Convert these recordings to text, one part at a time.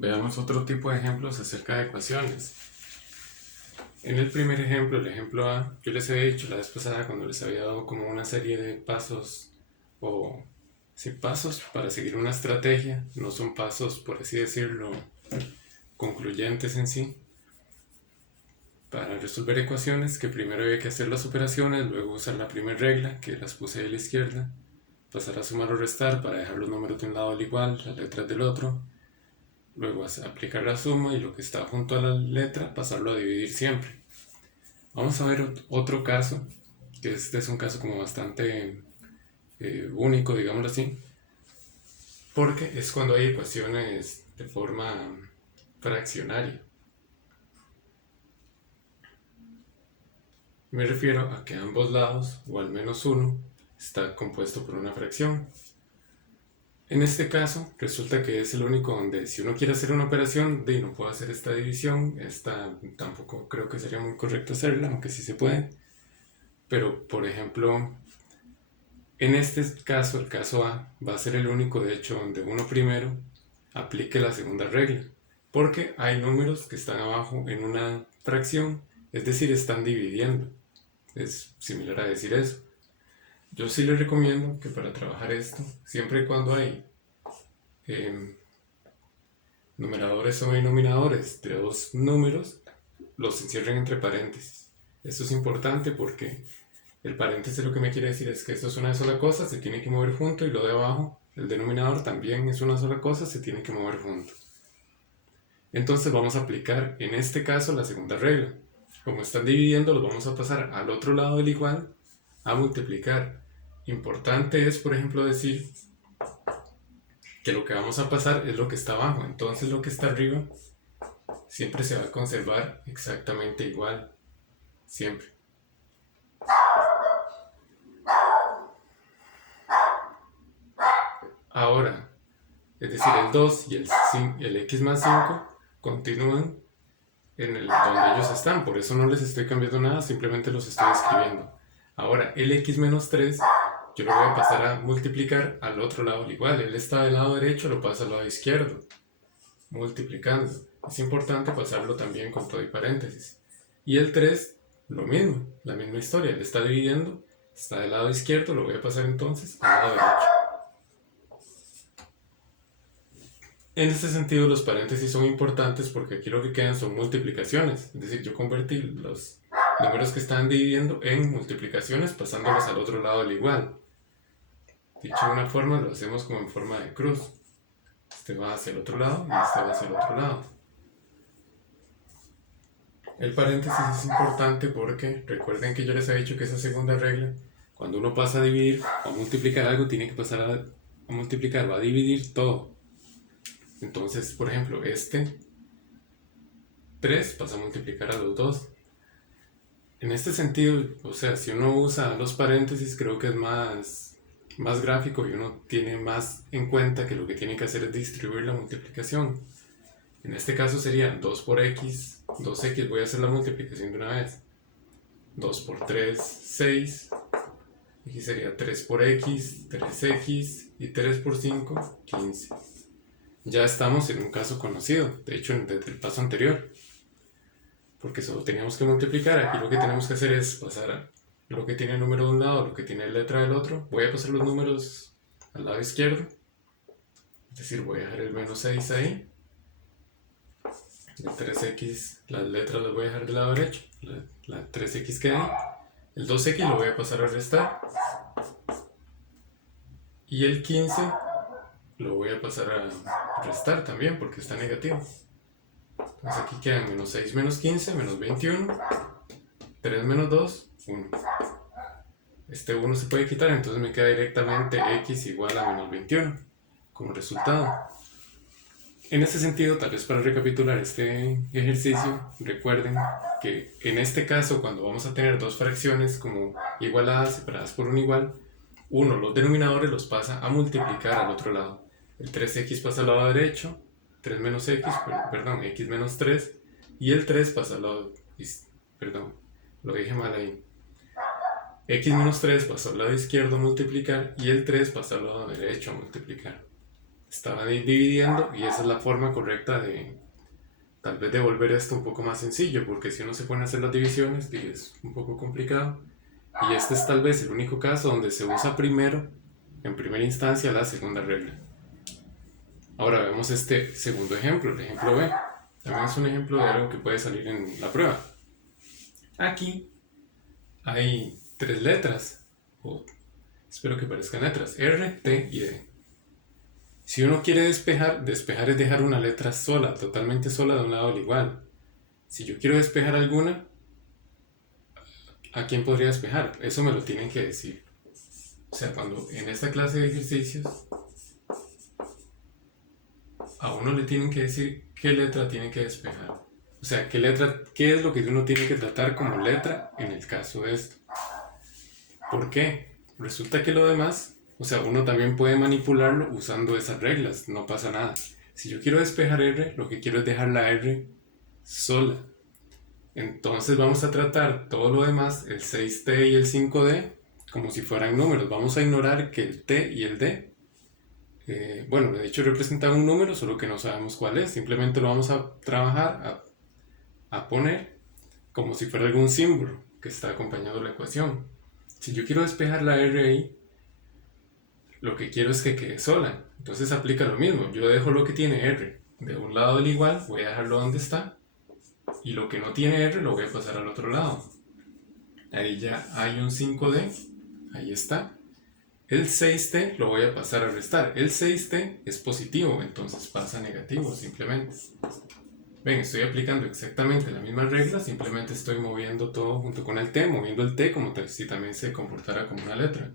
Veamos otro tipo de ejemplos acerca de ecuaciones. En el primer ejemplo, el ejemplo A, yo les había dicho la vez pasada cuando les había dado como una serie de pasos o pasos para seguir una estrategia, no son pasos, por así decirlo, concluyentes en sí. Para resolver ecuaciones, que primero había que hacer las operaciones, luego usar la primera regla, que las puse ahí a la izquierda, pasar a sumar o restar para dejar los números de un lado al igual, las letras del otro, luego aplicar la suma y lo que está junto a la letra pasarlo a dividir siempre. Vamos a ver otro caso, que este es un caso como bastante único, digámoslo así, porque es cuando hay ecuaciones de forma fraccionaria. Me refiero a que ambos lados, o al menos uno, está compuesto por una fracción. En este caso, resulta que es el único donde si uno quiere hacer una operación, no puedo hacer esta división, esta tampoco creo que sería muy correcto hacerla, aunque sí se puede. Pero, por ejemplo, en este caso, el caso A, va a ser el único, de hecho, donde uno primero aplique la segunda regla, porque hay números que están abajo en una fracción, es decir, están dividiendo. Es similar a decir eso. Yo sí les recomiendo que para trabajar esto, siempre y cuando hay numeradores o denominadores de dos números, los encierren entre paréntesis. Esto es importante porque el paréntesis lo que me quiere decir es que esto es una sola cosa, se tiene que mover junto, y lo de abajo, el denominador, también es una sola cosa, se tiene que mover junto. Entonces vamos a aplicar en este caso la segunda regla. Como están dividiendo, los vamos a pasar al otro lado del igual a multiplicar. Importante es, por ejemplo, decir que lo que vamos a pasar es lo que está abajo, entonces lo que está arriba siempre se va a conservar exactamente igual, siempre. Ahora, es decir, el 2 y el x más 5 continúan en el donde ellos están, por eso no les estoy cambiando nada, simplemente los estoy escribiendo. Ahora, el x menos 3 yo lo voy a pasar a multiplicar al otro lado al igual. Él está del lado derecho, lo pasa al lado izquierdo, multiplicando. Es importante pasarlo también con todo y paréntesis. Y el 3, lo mismo, la misma historia. Él está dividiendo, está del lado izquierdo, lo voy a pasar entonces al lado derecho. En este sentido, los paréntesis son importantes porque aquí lo que quedan son multiplicaciones. Es decir, yo convertí los números que están dividiendo en multiplicaciones pasándolos al otro lado al igual. Dicho de una forma, lo hacemos como en forma de cruz. Este va hacia el otro lado y este va hacia el otro lado. El paréntesis es importante porque recuerden que yo les había dicho que esa segunda regla, cuando uno pasa a dividir o a multiplicar algo, tiene que pasar a multiplicar, va a dividir todo. Entonces, por ejemplo, este 3 pasa a multiplicar a los 2. En este sentido, o sea, si uno usa los paréntesis, creo que es más gráfico y uno tiene más en cuenta que lo que tiene que hacer es distribuir la multiplicación. En este caso sería 2 por x, 2x, voy a hacer la multiplicación de una vez. 2 por 3, 6. Aquí sería 3 por x, 3x, y 3 por 5, 15. Ya estamos en un caso conocido, de hecho desde el paso anterior, porque solo teníamos que multiplicar. Aquí lo que tenemos que hacer es pasar a lo que tiene el número de un lado, lo que tiene la letra del otro. Voy a pasar los números al lado izquierdo, es decir, voy a dejar el menos 6 ahí. El 3x, las letras las voy a dejar del lado derecho, la 3x queda ahí. El 2x lo voy a pasar a restar. Y el 15 lo voy a pasar a restar también porque está negativo. Entonces aquí quedan menos 6 menos 15, menos 21. 3 menos 2, 1. Este 1 se puede quitar, entonces me queda directamente x igual a menos 21 como resultado. En este sentido, tal vez para recapitular este ejercicio, recuerden que en este caso, cuando vamos a tener dos fracciones como igualadas, separadas por un igual, uno, los denominadores los pasa a multiplicar al otro lado. El 3x pasa al lado derecho, 3 menos x, perdón, x menos 3, y el 3 pasa al lado, perdón, lo dije mal ahí. X menos 3 pasa al lado izquierdo a multiplicar, y el 3 pasa al lado derecho a multiplicar. estaba dividiendo y esa es la forma correcta de tal vez de volver esto un poco más sencillo, porque si uno se pone a hacer las divisiones es un poco complicado. Y este es tal vez el único caso donde se usa primero, en primera instancia, la segunda regla. Ahora vemos este segundo ejemplo, el ejemplo B. También es un ejemplo de algo que puede salir en la prueba. Aquí hay tres letras, o espero que parezcan letras, R, T y D. Si uno quiere despejar es dejar una letra sola, totalmente sola de un lado al igual. Si yo quiero despejar alguna, ¿a quién podría despejar? Eso me lo tienen que decir. O sea, cuando en esta clase de ejercicios a uno le tienen que decir qué letra tiene que despejar. O sea, qué es lo que uno tiene que tratar como letra en el caso de esto. ¿Por qué? Resulta que lo demás, o sea, uno también puede manipularlo usando esas reglas, no pasa nada. Si yo quiero despejar R, lo que quiero es dejar la R sola. Entonces vamos a tratar todo lo demás, el 6T y el 5D, como si fueran números. Vamos a ignorar que el T y el D, bueno, de hecho representan un número, solo que no sabemos cuál es. Simplemente lo vamos a trabajar, a poner como si fuera algún símbolo que está acompañando la ecuación. Si yo quiero despejar la R ahí, lo que quiero es que quede sola. Entonces aplica lo mismo. Yo dejo lo que tiene R de un lado del igual, voy a dejarlo donde está. Y lo que no tiene R lo voy a pasar al otro lado. Ahí ya hay un 5D. Ahí está. El 6T lo voy a pasar a restar. El 6T es positivo, entonces pasa a negativo simplemente. Ven, estoy aplicando exactamente la misma regla, simplemente estoy moviendo todo junto con el T, moviendo el T como si también se comportara como una letra.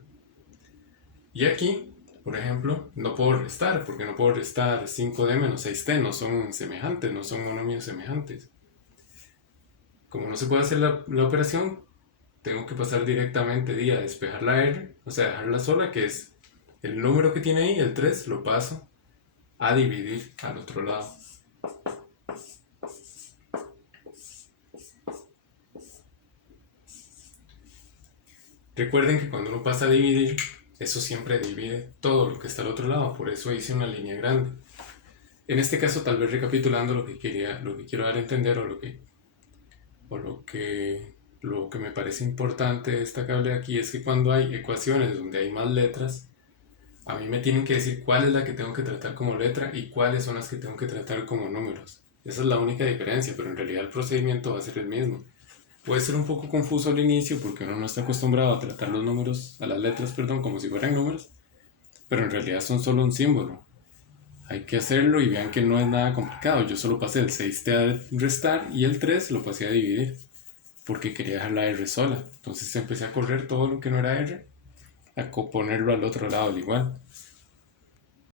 Y aquí, por ejemplo, no puedo restar, porque no puedo restar 5D menos 6T, no son semejantes, no son monomios semejantes. Como no se puede hacer la operación, tengo que pasar directamente a despejar la R, o sea, dejarla sola, que es el número que tiene ahí, el 3, lo paso a dividir al otro lado. Recuerden que cuando uno pasa a dividir, eso siempre divide todo lo que está al otro lado, por eso hice una línea grande. En este caso, tal vez recapitulando lo que quiero dar a entender o lo que me parece importante destacable aquí es que cuando hay ecuaciones donde hay más letras, a mí me tienen que decir cuál es la que tengo que tratar como letra y cuáles son las que tengo que tratar como números. Esa es la única diferencia, pero en realidad el procedimiento va a ser el mismo. Puede ser un poco confuso al inicio porque uno no está acostumbrado a tratar los números, a las letras, perdón, como si fueran números, pero en realidad son solo un símbolo. Hay que hacerlo y vean que no es nada complicado. Yo solo pasé el 6T a restar y el 3 lo pasé a dividir porque quería dejar la R sola. Entonces empecé a correr todo lo que no era R, a ponerlo al otro lado al igual.